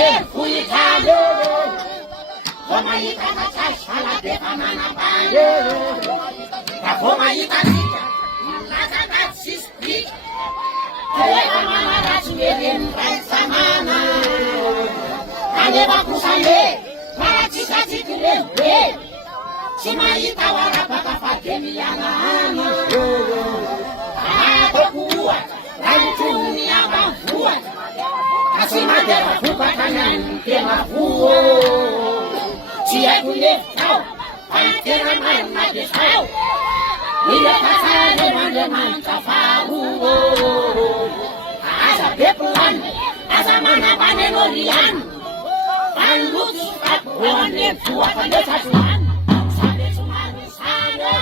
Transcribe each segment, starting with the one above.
Ate kuitalo Koma itaka chashala Depa mana bayo Koma itasika Laka katsiski Kaya mana rasuyerin Raisamana Kane bakusale Parachisa chikile Chima itawara Paka fakemi yana Kuwa Rantuni abafua Asima deva fupa kanan Deva fuo Chia kule tau Pantera man madisau Ile pasade mande man kafaru Asa pepuan Asa mana pane norian Panlutu Wane fuwa pande satuan Sade sumani sade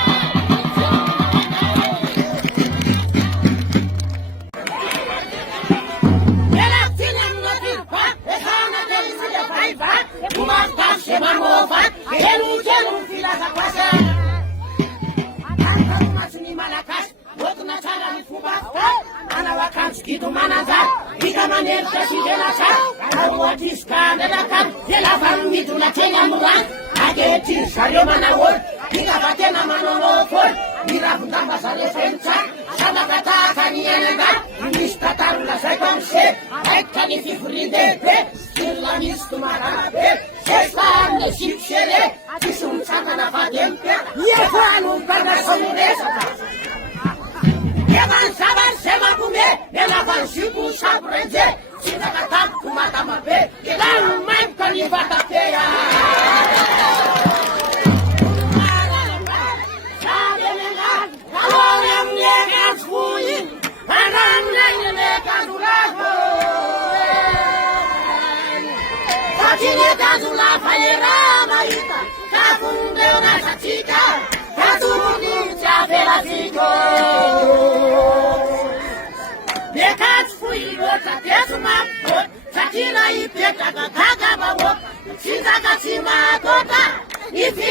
Itu mana zat, jika maner presiden asal, kalau watiskan dadakan, jelafan itu na cengan mulan, ageti sayo mana wol, jika patena manolopol, mira punta pasar defensa, sama kata kanian enggak, mista tarula saya bangse, baik kani fifuri depe, silamis tumarabe, sestan nesipsere, disum sakana patempe, ya kuanu pada somuresa. Yaman saban sema kume, ela van siku sabreze, sita katam kumata mabe, kilalu man kanifata teya. Sabenengan, kalau yang lekas kuing, panan yang lekas ulago. Kacine kazula fayera maita, kafunde una sachika, kazuni chavela ziko. Bekas fui rota kesuma pot, sakina ipeka kaka bawo, sinta kasima kota, ifi